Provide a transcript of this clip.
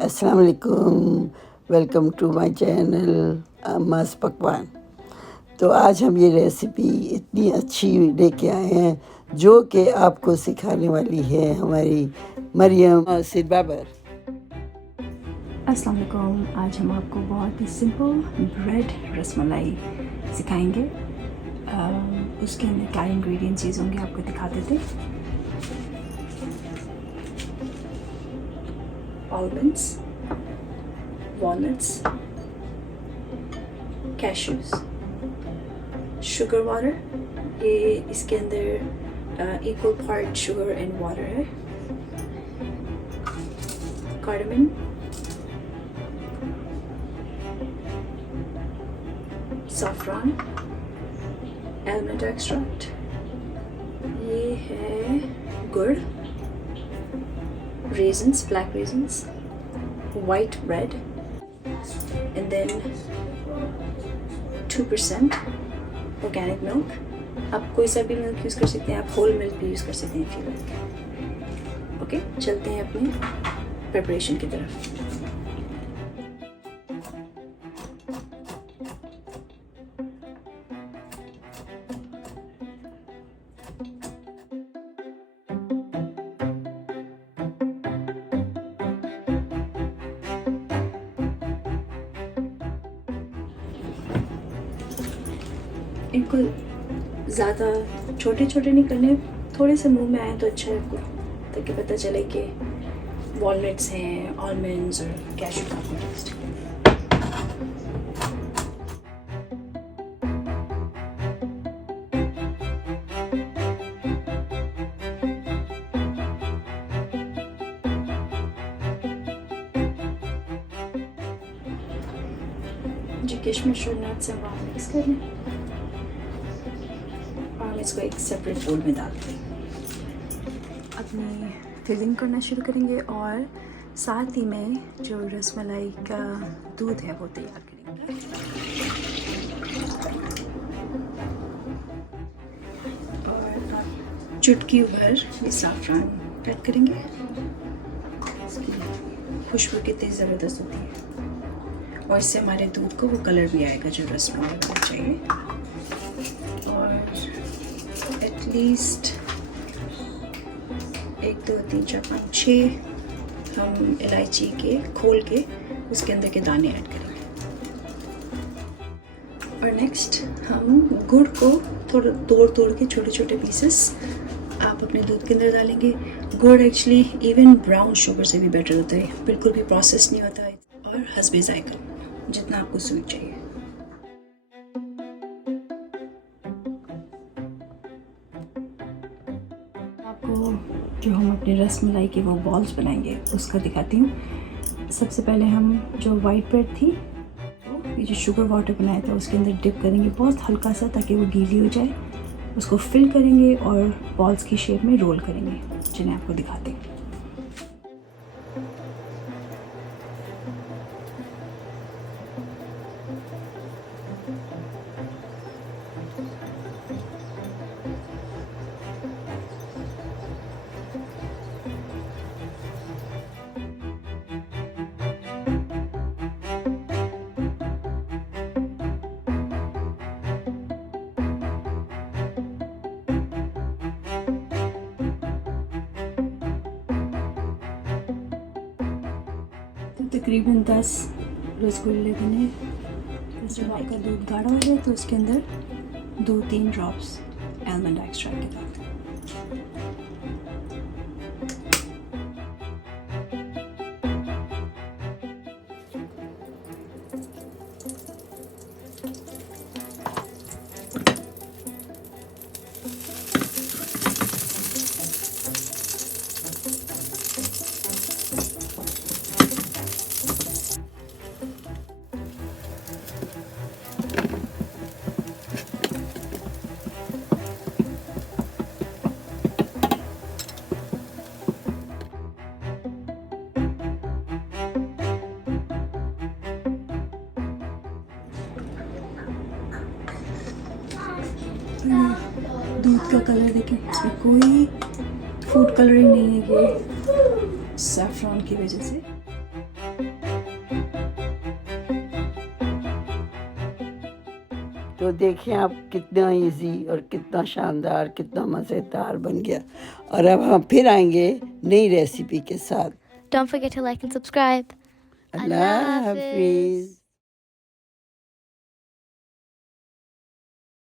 अस्सलाम वालेकुम, welcome to my channel अम्मास पकवान। तो आज हम ये रेसिपी इतनी अच्छी लेके आए हैं जो कि आपको सिखाने वाली है हमारी मरियम सिर बाबर। अस्सलाम वालेकुम। आज हम आपको बहुत ही सिंपल ब्रेड रसमलाई सिखाएंगे। उसके अंदर क्या इंग्रेडिएंट्स यूज़ होंगे आपको दिखा देते। Almonds, walnuts, cashews, sugar water, ये इसके अंदर equal part sugar and water है, कार्डमम, saffron, almond extract, ये है गुड़, raisins, black raisins, white bread, and then 2% organic milk. आप कोई सा भी मिल्क यूज़ कर सकते हैं, आप होल मिल्क भी यूज़ कर सकते हैं if you like. ओके, चलते हैं अपनी प्रिपरेशन की तरफ। इनको ज़्यादा छोटे छोटे नहीं करने, थोड़े से मुंह में आए तो अच्छा है आपको, ताकि पता चले कि वॉलनट्स हैं, आलमंड्स और कैश्यू का टेस्ट। जो किशमिश और नट्स हैं वहाँ मिक्स कर लें और इसको एक सेपरेट बोल में डाल दें। अपनी फिलिंग करना शुरू करेंगे और साथ ही में जो रसमलाई का दूध है वो तैयार करेंगे। और आप चुटकी भर ये साफ़रान ऐड करेंगे। इसकी खुशबू कितनी ज़बरदस्त होती है और इससे हमारे दूध को वो कलर भी आएगा जो रसमलाई होना चाहिए। और एटलीस्ट 1 2 3 4 5 6 हम इलायची के खोल के उसके अंदर के दाने ऐड करेंगे। और नेक्स्ट हम गुड़ को थोड़ा तोड़ के छोटे छोटे पीसेस आप अपने दूध के अंदर डालेंगे। गुड़ एक्चुअली इवन ब्राउन शुगर से भी बेटर होता है, बिल्कुल भी प्रोसेस नहीं होता है। और हस्बे जायका जितना आपको स्वीट चाहिए। आपको जो हम अपने रसमलाई के वो बॉल्स बनाएंगे उसका दिखाती हूँ। सबसे पहले हम जो वाइट ब्रेड थी ये जो शुगर वाटर बनाया था उसके अंदर डिप करेंगे बहुत हल्का सा, ताकि वो गीली हो जाए। उसको फिल करेंगे और बॉल्स की शेप में रोल करेंगे, जिन्हें आपको दिखाते हैं। तकरीबन 10 रसगुल्ले बने। जब आपका दूध गाढ़ा हो जाए तो उसके अंदर 2-3 ड्रॉप्स आलमंड एक्सट्रैक्ट के डालते हैं। दूध का कलर देखें, इसमें कोई फूड कलरिंग नहीं है, ये सैफरॉन की वजह से। तो देखें आप कितना इजी और कितना शानदार, कितना मज़ेदार बन गया। और अब हम फिर आएंगे नई रेसिपी के साथ। Don't forget to like and subscribe. अल्लाह हाफिज़।